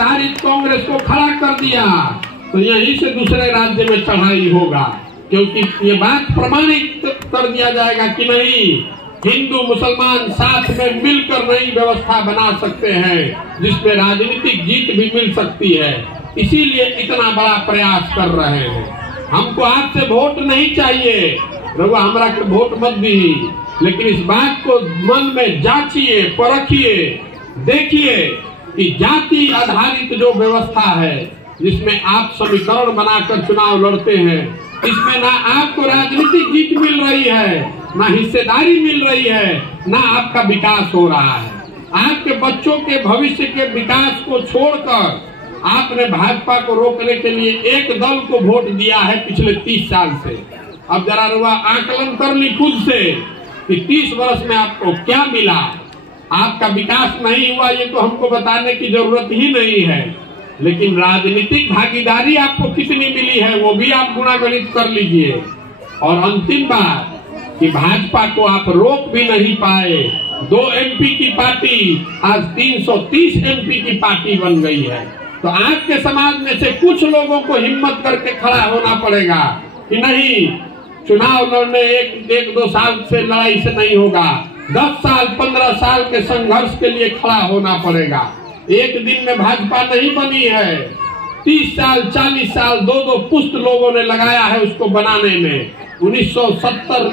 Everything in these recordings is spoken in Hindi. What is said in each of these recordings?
आधारित कांग्रेस को खड़ा कर दिया तो यहीं से दूसरे राज्य में चढ़ाई होगा, क्योंकि ये बात प्रमाणित कर दिया जाएगा कि नहीं, हिंदू मुसलमान साथ में मिलकर नई व्यवस्था बना सकते हैं जिसमें राजनीतिक जीत भी मिल सकती है। इसीलिए इतना बड़ा प्रयास कर रहे हैं। हमको आपसे वोट नहीं चाहिए, रघुआ हमरा के वोट मत दी, लेकिन इस बात को मन में जांचिए, परखिए, देखिए कि जाति आधारित जो व्यवस्था है जिसमें आप समीकरण बनाकर चुनाव लड़ते हैं, इसमें ना आपको राजनीतिक जीत मिल रही है, ना हिस्सेदारी मिल रही है, ना आपका विकास हो रहा है। आपके बच्चों के भविष्य के विकास को छोड़कर आपने भाजपा को रोकने के लिए एक दल को वोट दिया है पिछले 30 साल से। अब जरा रुआ आकलन कर ली खुद से कि 30 वर्ष में आपको क्या मिला, आपका विकास नहीं हुआ, ये तो हमको बताने की जरूरत ही नहीं है, लेकिन राजनीतिक भागीदारी आपको कितनी मिली है वो भी आप गुणागणित कर लीजिए। और अंतिम बात कि भाजपा को आप रोक भी नहीं पाए। 2 MP की पार्टी आज 330 MP की पार्टी बन गई है। तो आपके समाज में से कुछ लोगों को हिम्मत करके खड़ा होना पड़ेगा कि नहीं, चुनाव लड़ने एक 2 साल से लड़ाई से नहीं होगा, 10 साल 15 साल के संघर्ष के लिए खड़ा होना पड़ेगा। एक दिन में भाजपा नहीं बनी है, 30 साल 40 साल 2 पुश्त लोगों ने लगाया है उसको बनाने में। 1970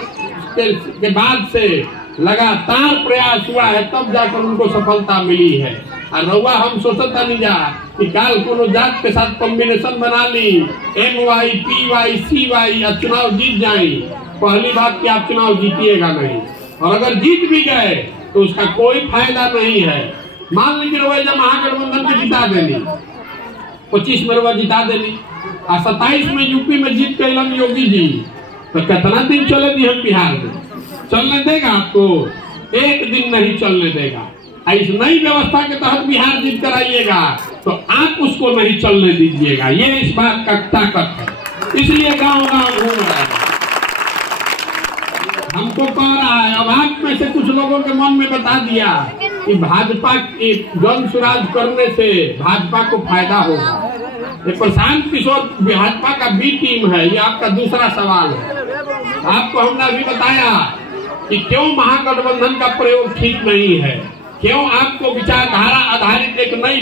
के बाद से लगातार प्रयास हुआ है, तब जाकर उनको सफलता मिली है। और रउआ हम सोचता नहीं जा कि काल कोनो जात के साथ कॉम्बिनेशन बना ली, MY PY CY या चुनाव जीत जाए। पहली बात कि आप चुनाव जीतिएगा नहीं, और अगर जीत भी गए तो उसका कोई फायदा नहीं है। मान लीजिए रउआ जब महागठबंधन को जिता देनी, 25 में रउआ जिता देनी और 27 में यूपी में जीत के एलन योगी जी, तो कितना दिन चले दी हम बिहार में? चलने देगा आपको? एक दिन नहीं चलने देगा। इस नई व्यवस्था के तहत बिहार जीत कर आइएगा तो आप उसको नहीं चलने दीजिएगा। ये इस बात का ताकत है, इसलिए गांव-गांव घूम रहा है, हमको कह रहा है। अब आप में से कुछ लोगों के मन में बता दिया कि भाजपा की जन सुराज करने से भाजपा को फायदा होगा। ये प्रशांत किशोर भाजपा का B टीम है, ये आपका दूसरा सवाल है। आपको हमने अभी बताया कि क्यों महागठबंधन का प्रयोग ठीक नहीं है, क्यों आपको विचारधारा आधारित एक नई